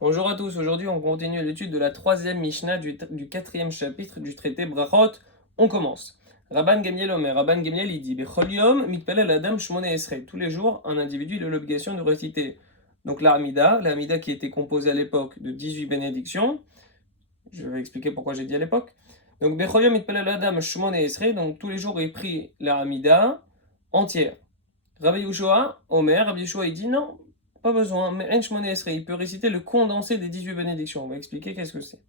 Bonjour à tous, aujourd'hui on continue l'étude de la troisième Mishnah du quatrième chapitre du traité Brachot. On commence. Rabban Gamliel Omer, Rabban Gamliel il dit Bechol yom mitpalel adam shmone esrei. Tous les jours, un individu il a l'obligation de réciter donc la qui était composée à l'époque de 18 bénédictions. Je vais expliquer pourquoi j'ai dit à l'époque. Donc Bechol yom mitpalel adam shmone esrei, donc tous les jours il prie la entière. Rabbi Yehoshua, Rabbi Yehoshua il dit non, pas besoin, mais En Shmone Esrei, il peut réciter le condensé des 18 bénédictions. On va expliquer qu'est-ce que c'est.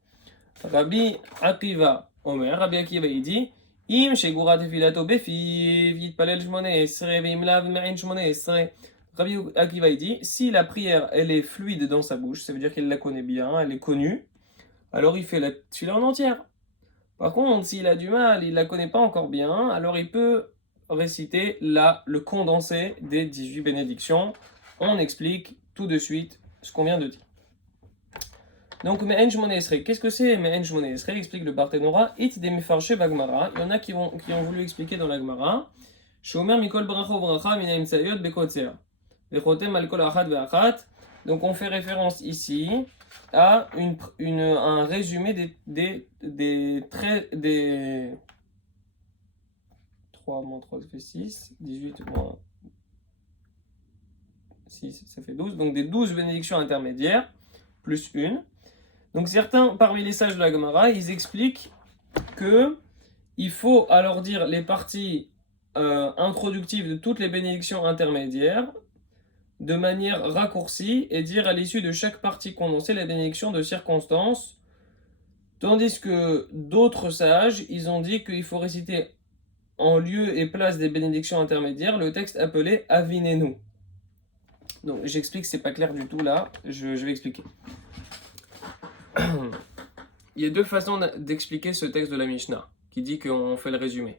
Rabbi Rabbi Akiva il dit Im Shegura Tefilato Befi, Yitpalel Shmone Esrei, Veimlav Me'en Shmone Esrei. Rabbi Akiva il dit si la prière elle est fluide dans sa bouche, ça veut dire qu'il la connaît bien, elle est connue, alors il fait la tefila en entière. Par contre, s'il a du mal, il la connaît pas encore bien, alors il peut réciter le condensé des 18 bénédictions. On explique tout de suite ce qu'on vient de dire. Donc, Me'en Shmone Esrei, qu'est-ce que c'est Me'en Shmone Esrei explique le Barthénora, It de Mefarche Bagmara. Il y en a qui ont voulu expliquer dans la Gemara. Shomer Mikol Bracha Bracha Mina Imsayot Bekotzer. Vechotem Alkol Achat Ve'achat. Donc, on fait référence ici à un résumé des 3 moins 3 ça fait 6, 18 moins 6 ça fait 12, donc des 12 bénédictions intermédiaires, plus une. Donc certains parmi les sages de la Gemara, ils expliquent que il faut alors dire les parties introductives de toutes les bénédictions intermédiaires de manière raccourcie et dire à l'issue de chaque partie condensée la bénédiction de circonstance, tandis que d'autres sages, ils ont dit qu'il faut réciter en lieu et place des bénédictions intermédiaires le texte appelé Avinenu. Donc j'explique, c'est pas clair du tout là, je vais expliquer. Il y a deux façons d'expliquer ce texte de la Mishnah, qui dit qu'on fait le résumé.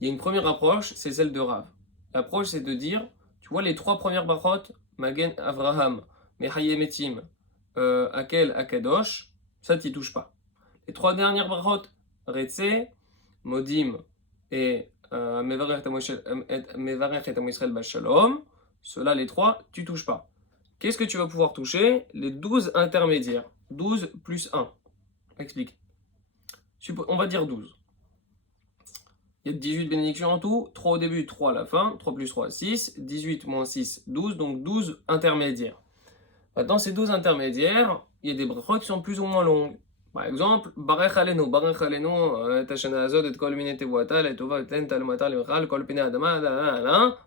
Il y a une première approche, c'est celle de Rav. L'approche, c'est de dire, tu vois les 3 premières brachot, Magen Avraham, Mechayemetim, Akel, Akadosh, ça t'y touches pas. Les 3 dernières brachot, Retse, Modim et Mevarech et Israël Bashalom, ceux-là, les 3, tu touches pas. Qu'est-ce que tu vas pouvoir toucher? Les 12 intermédiaires. 12 plus 1. Explique. On va dire 12. Il y a 18 bénédictions en tout, 3 au début, 3 à la fin, 3 plus 3, 6, 18 moins 6, 12, donc 12 intermédiaires. Maintenant, ces 12 intermédiaires, il y a des brachot qui sont plus ou moins longues. Par exemple, Barech Alenu, Tashana Azod, et Kol Mine Tevuata, Letova, Ten Talmata, Lechal, Kol Pine Adama,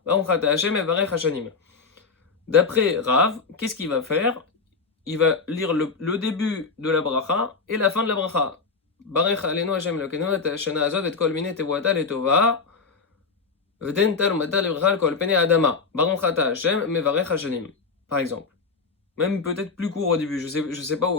Baruch Hashem, et Barech Hashanim. D'après Rav, qu'est-ce qu'il va faire? Il va lire le début de la bracha et la fin de la bracha. Barech Alenu Hashem Lokenu, Tashana Azod, et Kol Mine Tevuata, Letova, Ten Talmata, Lechal, Kol Pine Adama, Baruch Hashem, et Barech Hashanim. Par exemple. Même peut-être plus court au début, je sais pas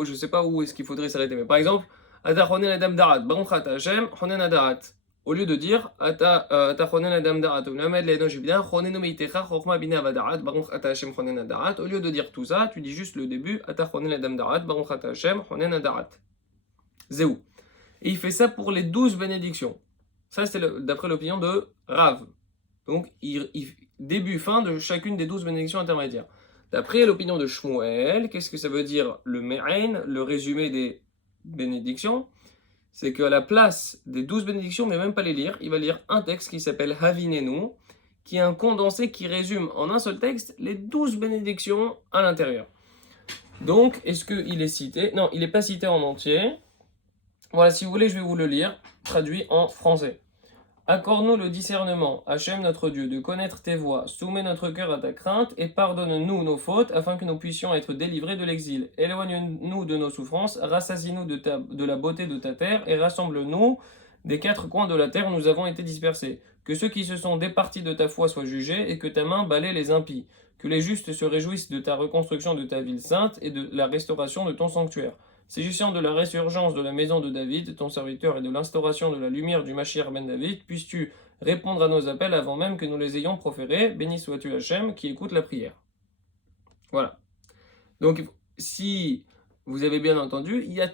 où est-ce qu'il faudrait s'arrêter, mais par exemple, Ata chonen adam darat, baruch ata Hashem, chonen adarat. Au lieu de dire Ata chonen adam darat, ulamed le'eno jibida, chonenu meitecha, chochma bina vadarat, baruch ata Hashem, chonen adarat. Au lieu de dire tout ça, tu dis juste le début, Ata chonen adam darat, baruch ata Hashem, chonen adarat. Zéou. Et il fait ça pour les 12 bénédictions. Ça, c'est d'après l'opinion de Rav. Donc, début, fin de chacune des 12 bénédictions intermédiaires. D'après l'opinion de Shmuel, qu'est-ce que ça veut dire le Me'en, le résumé des bénédictions? C'est qu'à la place des 12 bénédictions, mais même pas les lire, il va lire un texte qui s'appelle Havinenu, qui est un condensé qui résume en un seul texte les 12 bénédictions à l'intérieur. Donc, est-ce qu'il est cité? Non, il n'est pas cité en entier. Voilà, si vous voulez, je vais vous le lire, traduit en français. Accorde-nous le discernement, Hachem notre Dieu, de connaître tes voies, soumets notre cœur à ta crainte et pardonne-nous nos fautes afin que nous puissions être délivrés de l'exil. Éloigne-nous de nos souffrances, rassasie-nous de la beauté de ta terre et rassemble-nous des 4 coins de la terre où nous avons été dispersés. Que ceux qui se sont départis de ta foi soient jugés et que ta main balaie les impies. Que les justes se réjouissent de ta reconstruction de ta ville sainte et de la restauration de ton sanctuaire. S'agissant de la résurgence de la maison de David, ton serviteur, et de l'instauration de la lumière du Mashiach ben David, puisses-tu répondre à nos appels avant même que nous les ayons proférés. Béni sois-tu Hachem qui écoute la prière. Voilà. Donc, si vous avez bien entendu, il y a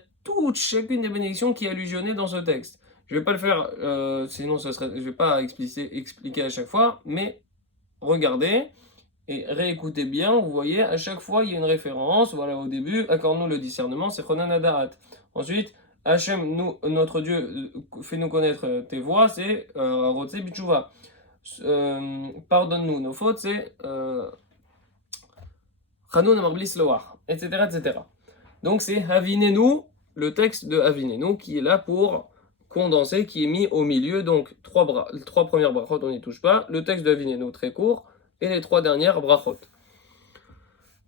chacune des bénédictions qui est allusionnée dans ce texte. Je ne vais pas le faire, sinon je ne vais pas expliquer à chaque fois, mais regardez, Et réécoutez bien, vous voyez, à chaque fois il y a une référence. Voilà, au début, accorde-nous le discernement, c'est Chonan Adarat. Ensuite, Hachem, nous, notre Dieu, fais-nous connaître tes voies, c'est Rotse Bichouva. Pardonne-nous nos fautes, c'est Chanoun Amarblis Loar, etc., etc. Donc c'est Havinenu, le texte de Havinenu, qui est là pour condenser, qui est mis au milieu. Donc trois premières brachot, on n'y touche pas. Le texte de Havinenu, très court, et les trois dernières brachot.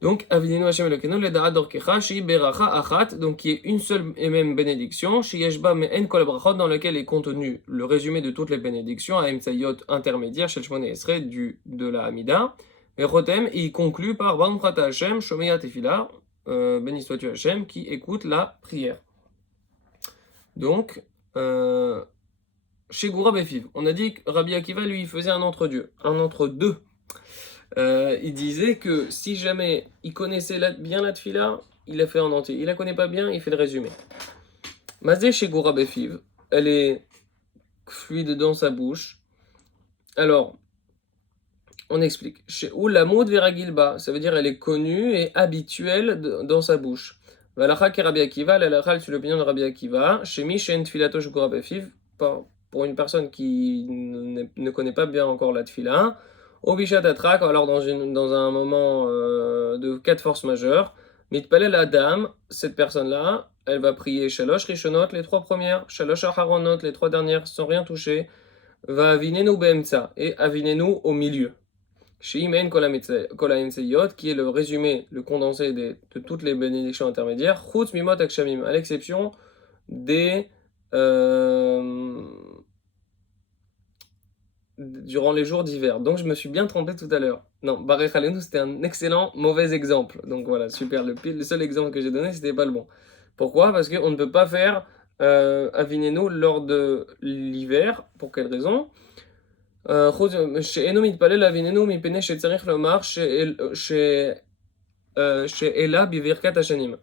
Donc, Avinenu Hashem Elokeinu, le Da'at Dorkecha, Shi Beracha Achat, donc qui est une seule et même bénédiction, Shi Yeshba Me'en Kol Brachot, dans lequel est contenu le résumé de toutes les bénédictions, à Emtsayot intermédiaire, Shel Shmone Esrei, de la Hamida. Et Rotem, il conclut par Baruch Ata Hashem, Shomeya Tefila, béni sois-tu Hashem, qui écoute la prière. Donc, chez Goura Befiv, on a dit que Rabbi Akiva, lui, il faisait un entre-deux. Il disait que si jamais il connaissait bien la tfila, il la fait en entier. Il la connaît pas bien, il fait le résumé. Mazé chez Goura Befiv, elle est fluide dans sa bouche. Alors, on explique. Chez Oulamud Veragilba, ça veut dire elle est connue et habituelle dans sa bouche. Valacha ki Rabbi Akiva, l'alachal sur l'opinion de Rabbi Akiva, chez Mishen Tfilato chez Goura Befiv, pour une personne qui ne connaît pas bien encore la tfila. Obishat Atrak, alors dans un moment de cas de force majeure, Mitpalel Adam, cette personne-là, elle va prier Shalosh Rishonot, les trois premières, Shalosh Aharonot, les trois dernières, sans rien toucher, va Avinenu Beemtsa, et Avinenu au milieu. Shimen Kolaimtseyot, qui est le résumé, le condensé de toutes les bénédictions intermédiaires, Chutz Mimot Akshamim, à l'exception des. Durant les jours d'hiver. Donc je me suis bien trompé tout à l'heure. Non, Barech Alenu, c'était un excellent mauvais exemple. Donc voilà, super. Le seul exemple que j'ai donné, c'était pas le bon. Pourquoi? Parce qu'on ne peut pas faire Avinenu lors de l'hiver. Pour quelle raison? Chez Enomit Palel Avinenu, Mipene chez Tzarich Lomar, chez Ela Bivirkat Hashanim.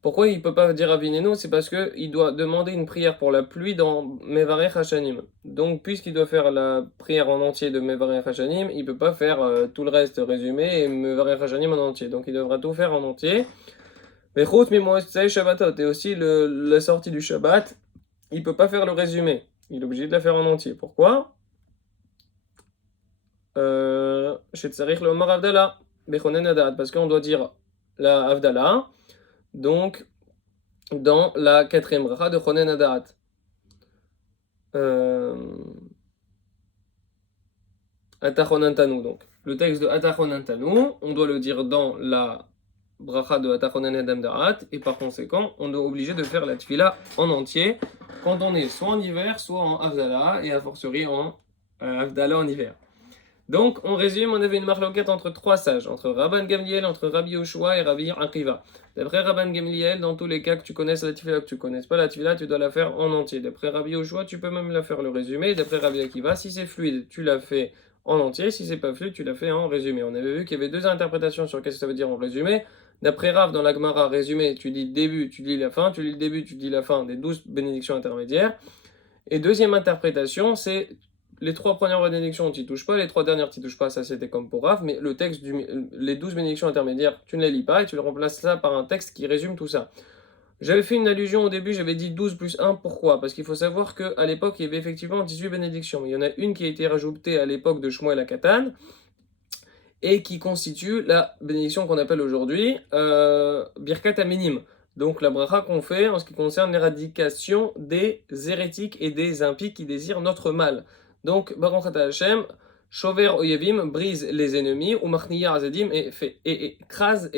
Pourquoi il ne peut pas dire Avinenu? C'est parce qu'il doit demander une prière pour la pluie dans Mevarech Hashanim. Donc, puisqu'il doit faire la prière en entier de Mevarech Hashanim, il ne peut pas faire tout le reste résumé et Mevarech Hashanim en entier. Donc, il devra tout faire en entier. Mais Chut Mimoestsei Shabbatot, et aussi la sortie du Shabbat, il ne peut pas faire le résumé. Il est obligé de la faire en entier. Pourquoi? Chez Tzarich le Omar Avdallah, Bechonen Adat, parce qu'on doit dire la Avdallah. Donc, dans la quatrième bracha de Chonen Adaat. Atachonantanu, donc. Le texte de Atachonantanu, on doit le dire dans la bracha de Atachonen Adam Da'at, et par conséquent, on est obligé de faire la tfila en entier, quand on est soit en hiver, soit en Avdallah, et a fortiori en Avdallah en hiver. Donc, on résume, on avait une marloquette entre trois sages, entre Rabban Gamliel, entre Rabbi Yoshua et Rabbi Akiva. D'après Rabban Gamliel, dans tous les cas que tu connaisses la tefila, que tu connaisses pas la tefila, tu dois la faire en entier. D'après Rabbi Yoshua, tu peux même la faire le résumé. D'après Rabbi Akiva, si c'est fluide, tu la fais en entier. Si c'est pas fluide, tu la fais en résumé. On avait vu qu'il y avait deux interprétations sur qu'est-ce que ça veut dire en résumé. D'après Rav, dans la Gemara, résumé, tu dis le début, tu dis la fin. Tu lis le début, tu dis la fin des 12 bénédictions intermédiaires. Et deuxième interprétation, c'est les trois premières bénédictions, tu n'y touches pas, les trois dernières, tu n'y touches pas, ça c'était comme pour Rav, mais le texte, les 12 bénédictions intermédiaires, tu ne les lis pas et tu le remplaces ça par un texte qui résume tout ça. J'avais fait une allusion au début, j'avais dit 12 plus 1, pourquoi? Parce qu'il faut savoir qu'à l'époque, il y avait effectivement 18 bénédictions, mais il y en a une qui a été rajoutée à l'époque de Shmuel Akatan, et qui constitue la bénédiction qu'on appelle aujourd'hui Birkat Aminim. Donc la bracha qu'on fait en ce qui concerne l'éradication des hérétiques et des impies qui désirent notre mal. Donc, Baruch Ata Hashem, Shover Oyevim, brise les ennemis, ou Machniya Azadim, et écrase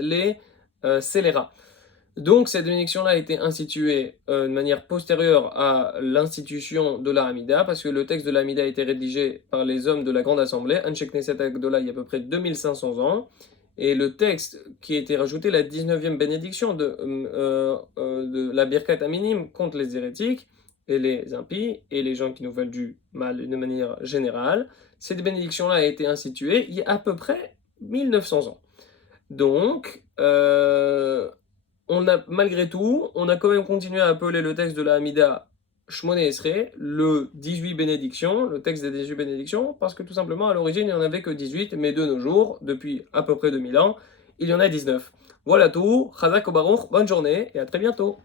les scélérats. Donc, cette bénédiction-là a été instituée de manière postérieure à l'institution de la Hamida, parce que le texte de la Hamida a été rédigé par les hommes de la Grande Assemblée, Anshe Knesset Agdola, il y a à peu près 2500 ans, et le texte qui a été rajouté, la 19e bénédiction de la Birkat Aminim contre les hérétiques, et les impies, et les gens qui nous veulent du mal de manière générale. Cette bénédiction-là a été instituée il y a à peu près 1900 ans. Donc, on a, malgré tout, on a quand même continué à appeler le texte de la Hamida Shmone Esrei, le 18 bénédictions, le texte des 18 bénédictions, parce que tout simplement, à l'origine, il n'y en avait que 18, mais de nos jours, depuis à peu près 2000 ans, il y en a 19. Voilà tout, Chazak Baruch, bonne journée et à très bientôt.